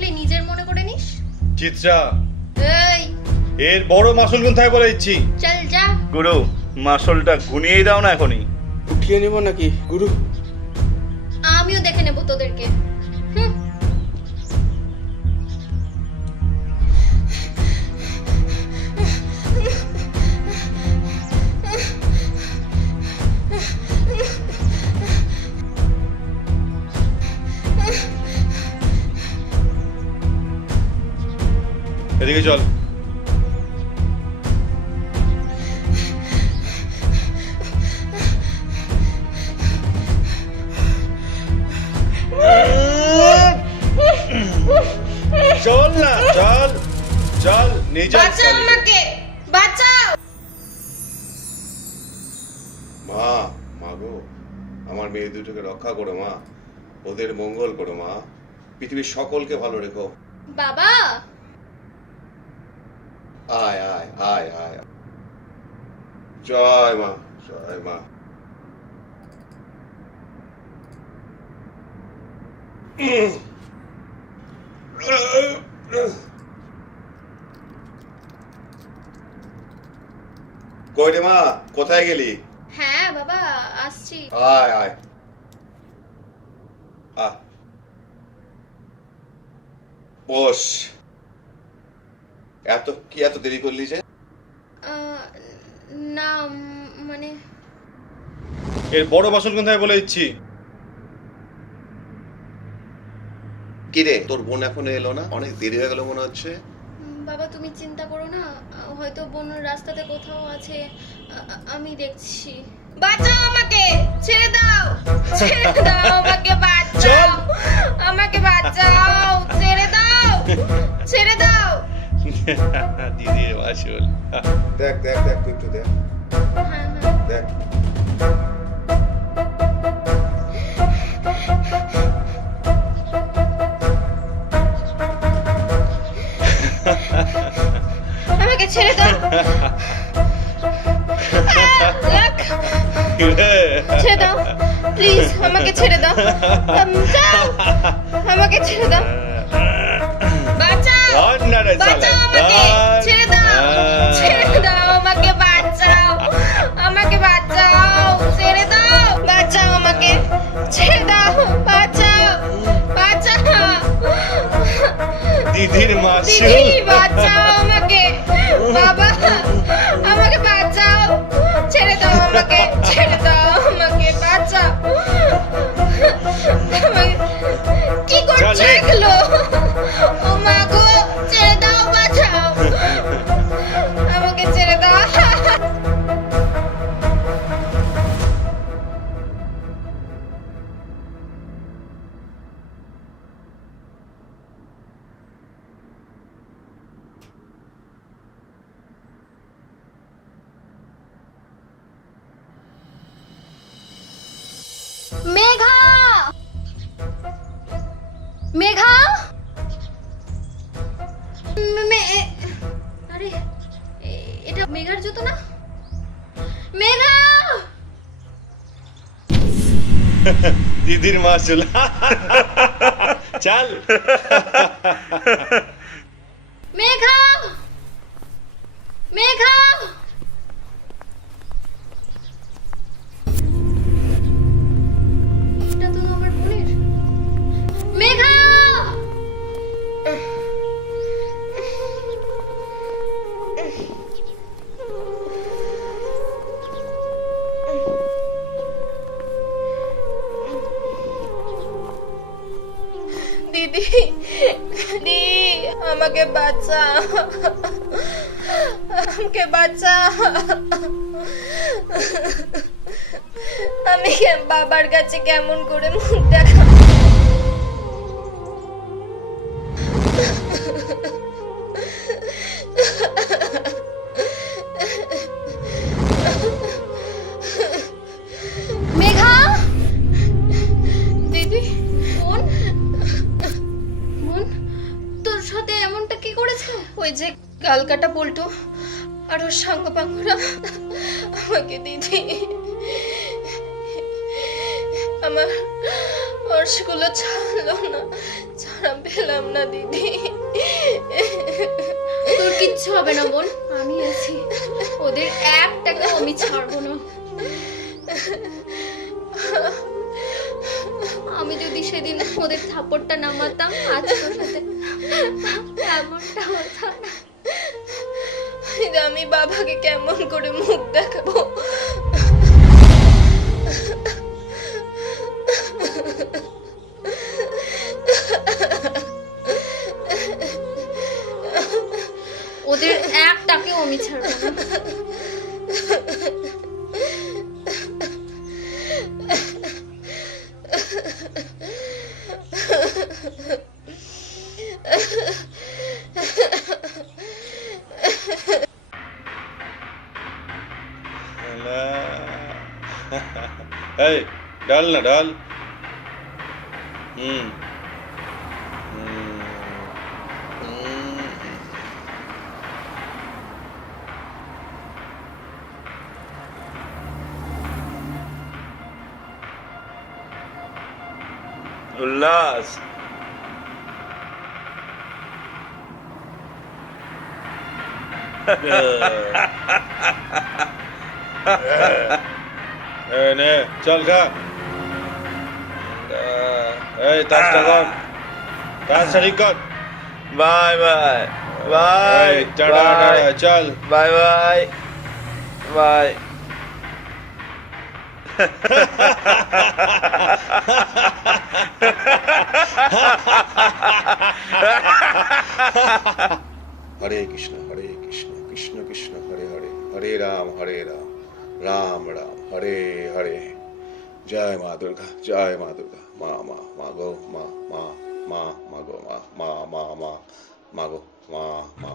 দেখলে নিজের মনে করে নিস। চিত্রা, এই এর বড় মাসুল কোথায় বলে দিচ্ছি। চল যা। গুরু, মাসুলটা গুনিয়েই দাও না এখনই। উঠিয়ে নেব নাকি গুরু? আমিও দেখে নেব তোদেরকে। হুম। এদিকে চল। চল না, চল চল, নিয়ে চল। বাঁচাও আমাকে, বাঁচাও। মা, মা গো, আমার মেয়ে দুটোকে রক্ষা করো মা, ওদের মঙ্গল করো মা, পৃথিবীর সকলকে ভালো রেখো। বাবা, আয় আয় আয় আয়, জয় মা, জয় মা। কই রে মা, কোথায় গেলি? হ্যাঁ বাবা আসছি। আয় আয়, আহ, বস। এত দেরি করলি যে? না মানে এর বড় মাসুল কোথায় বলে দিচ্ছি। কি রে, তোর বোন এখনো এলো না? অনেক দেরি হয়ে গেল মনে হচ্ছে। বাবা তুমি চিন্তা করো না, হয়তো বোন রাস্তাতে কোথাও আছে, আমি দেখছি। বাঁচাও আমাকে, ছেড়ে দাও, ছেড়ে দাও আমাকে, বাঁচাও আমাকে, বাঁচাও, ছেড়ে দাও, ছেড়ে দাও। দিদির মাসুল। দেখ দেখ দেখ, তুই একটু দেখ, হ্যাঁ হ্যাঁ। দেখ। আমাকে ছেড়ে দাও। ছেড়ে দাও প্লিজ, আমাকে ছেড়ে দাও, যাও, আমাকে ছেড়ে দাও, বাঁচাও, বাঁচাও আমাকে, ছেড়ে দাও, ছেড়ে দাও আমাকে, বাঁচাও আমাকে, বাঁচাও, ছেড়ে দাও, বাঁচাও আমাকে, ছেড়ে দাও, বাঁচাও, বাঁচাও দিদির মাসুল। দিদি বাঁচাও আমাকে, বাবা আমাকে বাঁচাও, ছেড়ে দাও আমাকে, ছেড়ে দাও আমাকে, বাঁচাও আমাকে। কি করছো এগুলো? ও মা গো, ছেড়ে দাও, বাঁচাও আমাকে, ছেড়ে দাও। মেঘা, মেঘা, আরে এটা মেঘার জুতো না? মেঘা, দিদির মাসুল। চল। মেঘা, মেঘা, এটা তো আমার বোনের। মেঘা, দিদি, দিদি আমাকে বাঁচা, আমাকে বাঁচা, আমি বাবার কাছে কেমন করে মুখ দেখা। মেঘা, দিদি, বোন, বোন তোর সাথে এমনটা কি করেছে? ওই যে গালকাটা পল্টু আর ওর সাঙ্গপাঙ্গরা আমাকে দিদি আমার অর্শগুলো ছাড়লো না, আরাম পেলাম না দিদি। তোর কিচ্ছু হবে না বোন, আমি আছি। ওদের একটাকে আমি ছাড়বো না। আমি যদি সেদিন ওদের থাপ্পড়টা নামাতাম, আজ তোর সাথে এমনটা হতো না। আমি বাবাকে কেমন করে মুখ দেখাবো? ওদের একটাকেও আমি ছাড়বো না। এই ডাল না ডাল। হুম উল্লাস, নে চল খা। এই তাসটা কর, তাস ঠিক কর। বাই বাই বাই এই, টাটা টাটা, চল। Bye bye bye. Hare Krishna Krishna Krishna Hare Hare, Hare Ram Ram Ram Hare Hare. জয় মা দুর্গা, জয় মা দুর্গা। মা মা মা গো মা মা মা মা গো মা মা মা মা মা গো মা মা।